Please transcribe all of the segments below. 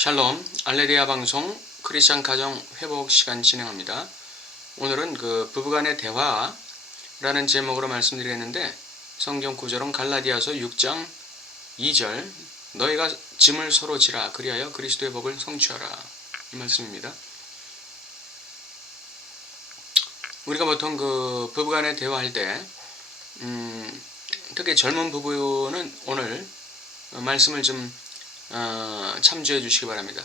샬롬, 알레리아 방송 크리스찬 가정 회복 시간 진행합니다. 오늘은 부부간의 대화라는 제목으로 말씀드리겠는데, 성경 구절은 갈라디아서 6장 2절, 너희가 짐을 서로 지라 그리하여 그리스도의 법을 성취하라, 이 말씀입니다. 우리가 보통 부부간의 대화할 때 특히 젊은 부부는 오늘 말씀을 좀 참조해 주시기 바랍니다.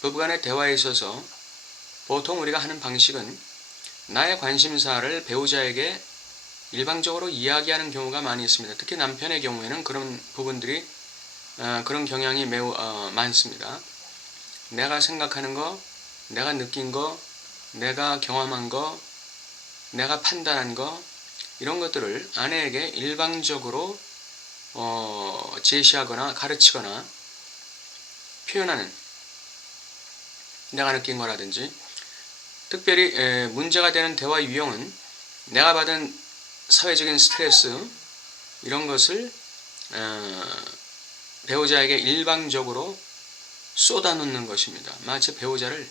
부부간의 대화에 있어서 보통 우리가 하는 방식은 나의 관심사를 배우자에게 일방적으로 이야기하는 경우가 많이 있습니다. 특히 남편의 경우에는 그런 부분들이 그런 경향이 매우 많습니다. 내가 생각하는 거, 내가 느낀 거, 내가 경험한 거, 내가 판단한 거, 이런 것들을 아내에게 일방적으로 제시하거나 가르치거나 표현하는, 내가 느낀 거라든지, 특별히 문제가 되는 대화 유형은 내가 받은 사회적인 스트레스, 이런 것을 배우자에게 일방적으로 쏟아놓는 것입니다. 마치 배우자를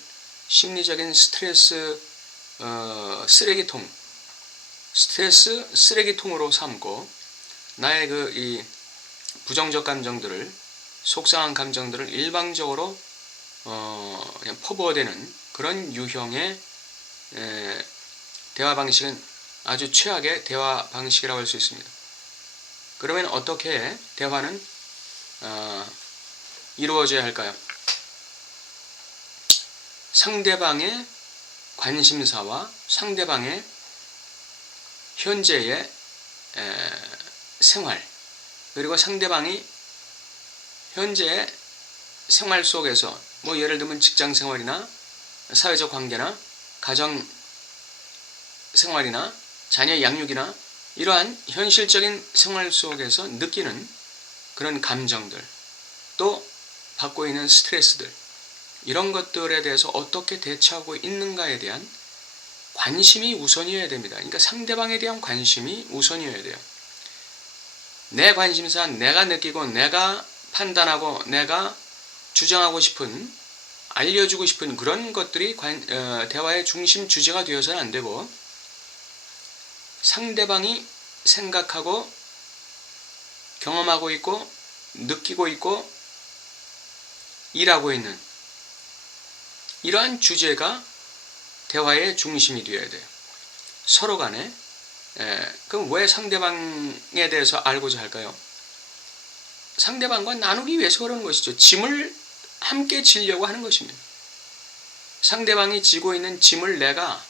심리적인 스트레스 스트레스 쓰레기통으로 삼고 나의 이 부정적 감정들을, 속상한 감정들을 일방적으로 그냥 퍼부어대는 그런 유형의 대화 방식은 아주 최악의 대화 방식이라고 할 수 있습니다. 그러면 어떻게 대화는 이루어져야 할까요? 상대방의 관심사와 상대방의 현재의 생활, 그리고 상대방이 현재의 생활 속에서 예를 들면 직장 생활이나 사회적 관계나 가정 생활이나 자녀 양육이나 이러한 현실적인 생활 속에서 느끼는 그런 감정들, 또 받고 있는 스트레스들, 이런 것들에 대해서 어떻게 대처하고 있는가에 대한 관심이 우선이어야 됩니다. 그러니까 상대방에 대한 관심이 우선이어야 돼요. 내 관심사, 내가 느끼고 내가 판단하고 내가 주장하고 싶은, 알려주고 싶은 그런 것들이 대화의 중심 주제가 되어서는 안 되고, 상대방이 생각하고 경험하고 있고 느끼고 있고 일하고 있는 이러한 주제가 대화의 중심이 되어야 돼요. 서로 간에. 그럼 왜 상대방에 대해서 알고자 할까요? 상대방과 나누기 위해서 그러는 것이죠. 짐을 함께 지려고 하는 것입니다. 상대방이 지고 있는 짐을 내가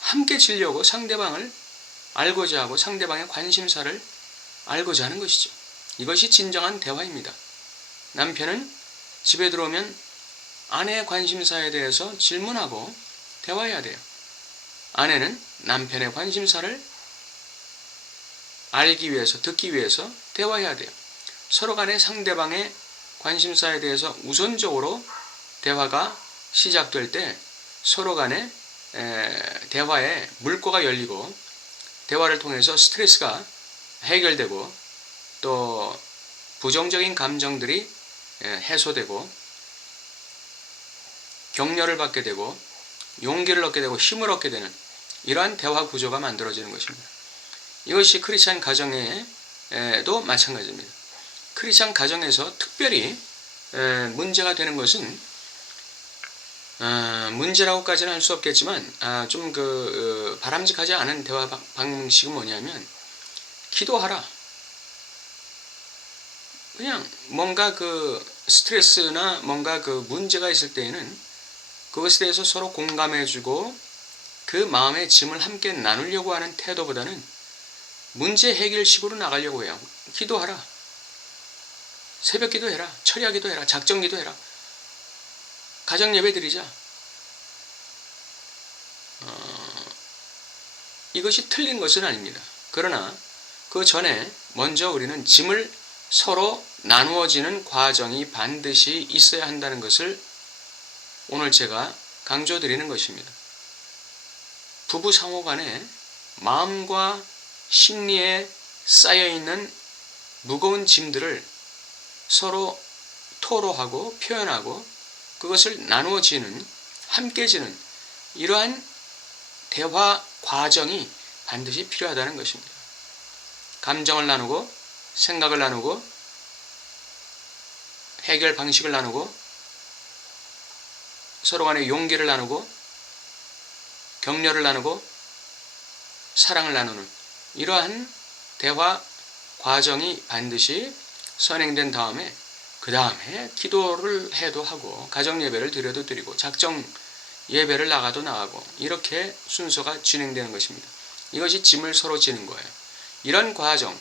함께 지려고 상대방을 알고자 하고 상대방의 관심사를 알고자 하는 것이죠. 이것이 진정한 대화입니다. 남편은 집에 들어오면 아내의 관심사에 대해서 질문하고 대화해야 돼요. 아내는 남편의 관심사를 알기 위해서, 듣기 위해서 대화해야 돼요. 서로 간에 상대방의 관심사에 대해서 우선적으로 대화가 시작될 때 서로 간에 대화에 물꼬가 열리고, 대화를 통해서 스트레스가 해결되고, 또 부정적인 감정들이 해소되고, 격려를 받게 되고, 용기를 얻게 되고, 힘을 얻게 되는 이러한 대화 구조가 만들어지는 것입니다. 이것이 크리스찬 가정에도 마찬가지입니다. 크리스찬 가정에서 특별히 문제가 되는 것은, 문제라고까지는 할 수 없겠지만 좀 바람직하지 않은 대화 방식은 뭐냐면, 기도하라. 그냥 뭔가 스트레스나 뭔가 문제가 있을 때에는 그것에 대해서 서로 공감해주고 그 마음의 짐을 함께 나누려고 하는 태도보다는 문제 해결식으로 나가려고 해요. 기도하라. 새벽 기도해라. 철야 기도해라. 작정 기도해라. 가정 예배 드리자. 이것이 틀린 것은 아닙니다. 그러나 그 전에 먼저 우리는 짐을 서로 나누어지는 과정이 반드시 있어야 한다는 것을 오늘 제가 강조드리는 것입니다. 부부 상호 간에 마음과 심리에 쌓여있는 무거운 짐들을 서로 토로하고 표현하고 그것을 나누어지는, 함께 지는 이러한 대화 과정이 반드시 필요하다는 것입니다. 감정을 나누고 생각을 나누고 해결 방식을 나누고 서로 간의 용기를 나누고 격려를 나누고 사랑을 나누는 이러한 대화 과정이 반드시 선행된 다음에 그 다음에 기도를 해도 하고 가정 예배를 드려도 드리고 작정 예배를 나가도 나가고 이렇게 순서가 진행되는 것입니다. 이것이 짐을 서로 지는 거예요. 이런 과정,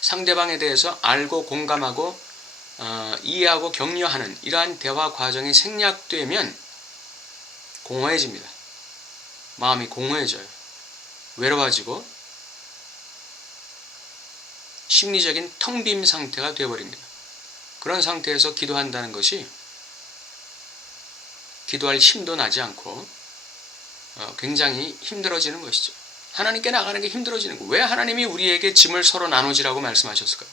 상대방에 대해서 알고 공감하고 이해하고 격려하는 이러한 대화 과정이 생략되면 공허해집니다. 마음이 공허해져요. 외로워지고 심리적인 텅 빈 상태가 되어버립니다. 그런 상태에서 기도한다는 것이 기도할 힘도 나지 않고 굉장히 힘들어지는 것이죠. 하나님께 나가는 게 힘들어지는 거예요. 왜 하나님이 우리에게 짐을 서로 나누지라고 말씀하셨을까요?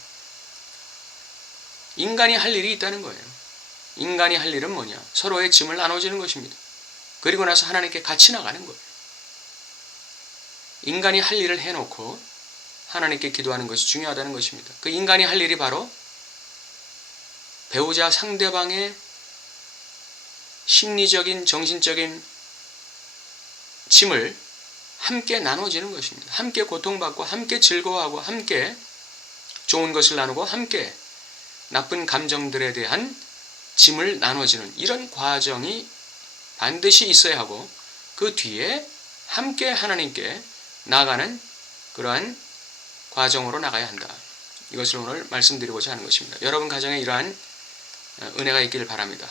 인간이 할 일이 있다는 거예요. 인간이 할 일은 뭐냐? 서로의 짐을 나눠주는 것입니다. 그리고 나서 하나님께 같이 나가는 거예요. 인간이 할 일을 해놓고 하나님께 기도하는 것이 중요하다는 것입니다. 그 인간이 할 일이 바로 배우자 상대방의 심리적인 정신적인 짐을 함께 나눠지는 것입니다. 함께 고통받고 함께 즐거워하고 함께 좋은 것을 나누고 함께 나쁜 감정들에 대한 짐을 나눠지는 이런 과정이 반드시 있어야 하고 그 뒤에 함께 하나님께 나아가는 그러한 과정으로 나가야 한다. 이것을 오늘 말씀드리고자 하는 것입니다. 여러분 가정에 이러한 은혜가 있기를 바랍니다.